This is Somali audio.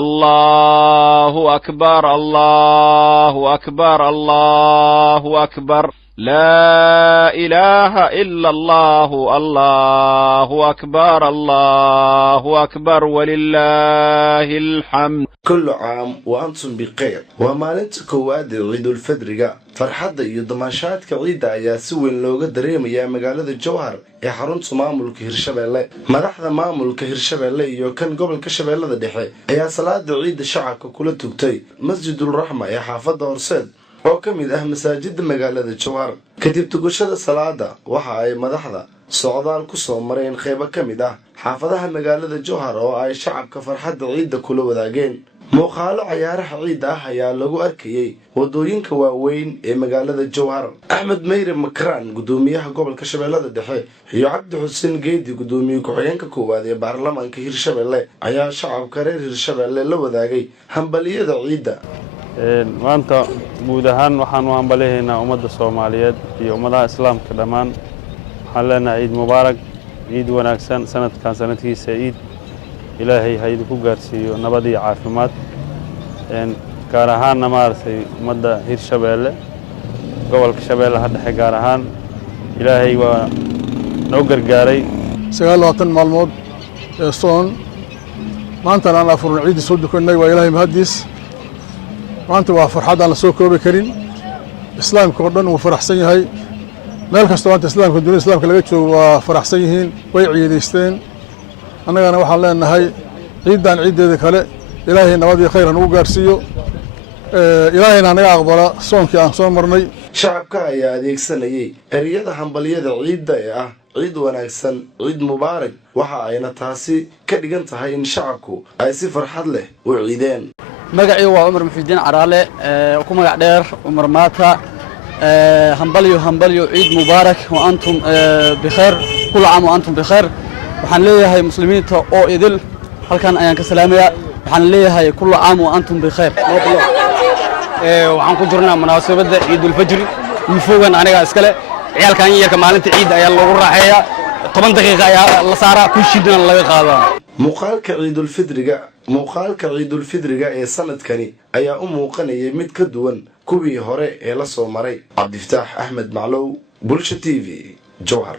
الله أكبر الله أكبر الله أكبر لا إله إلا الله الله أكبر الله أكبر ولله الحمد. كل عام وأنتم بخير. ومالنت كواد عيد الفطر فرحة يضماشات كعيد ayaa si weyn looga dareemaya magaalada Jowhar ee xarunta maamulka Hirshabeelle. Madaxda maamulka Hirshabeelle iyo kan gobolka Shabeellada Dhexe ayaa salaada ciid shacabka kula tugtay Masjidul Rahma ee xaafadda Horseed oo ka mid ah masaajidda magaalada Jowhar. Kadib tugashada salaada waxa ay madaxda socdaal ku soo mareen qaybo ka mid ah xaafadaha magaalada Jowhar oo ay shacabka farxadda ciidda kula wadaageen. muuqaalo ciyaaraha ciid ah ayaa lagu arkayay wadooyinka waaweyn ee magaalada Jowhar. Axmed Meyre Makraan gudoomiyaha gobolka Shabeellada Dhexe iyo Cabdi Xuseen Geedi gudoomiye ku-xigeenka koowaad ee baarlamaanka Hirshabeelle ayaa shacabka reer Hirshabeelle la wadaagay hambaliyada ciidda. maanta guud ahaan waxaan u hambaleeynaa ummadda Soomaaliyeed iyo ummadaha Islaamka dhammaan. waxaan leenahay ciid mubaarak, ciid wanaagsan, sanadkan sanadkiisa ciid ilaahay ha idinku gaarsiiyo nabad iyo caafimaad. gaar ahaanna maartay ummadda Hirshabeelle gobolka Shabeellaha Dhexe gaar ahaan ilaahay waa noo gargaaray 29 maalmood ee soon maanta aan afurno ciid soo dukanay waa ilaahay mahadiis. maanta waa farxad aan la soo koobi karin. islaamka oo dhan uu faraxsan yahay. meel kasta oo islaamka dunida islaamka laga joogo waa faraxsan yihiin, way ciideysteen. annagana waxaan leenahay ciidan ciideeda kale ilaahay nabad iyo khayr ugu gaarsiiyo. ilaahayna naga aqbala soonkii aan soo marnay. shacabka ayaa adeegsanayay ereyada hambaliyada ciidda ee ah ciid wanaagsan, ciid mubaarak. waxa ayna taasi ka dhigan tahay in shacabku ay si farxad leh u ciideen. magacii waa Umar Muxuudiin Caraale ku magac dheer Umar Maata. hambalyo ciid mubaarak wa antum bikhair kullu aam wa antum bikhair. waxaan leeyahay muslimiinta oo idil halkan ayaan ka salaamayaa. waxaan leeyahay kullu aam wa antum bikhair. waxaan ku jirnaa munaasabadda Ciidul Fajr wifogan aniga iskale ciyalkan yarka maalinta ciid ayaa lagu raaxeeyaa 10 daqiiqo ayaa la saaraa ku shidna laga qaadaa. muuqaalka Ciidul Fidriga ee sanadkani ayaa u muuqanayay mid ka duwan kuwii hore ee la soo maray. Cabdifataax Axmed Maclow, Bulsha TV, Jowhar.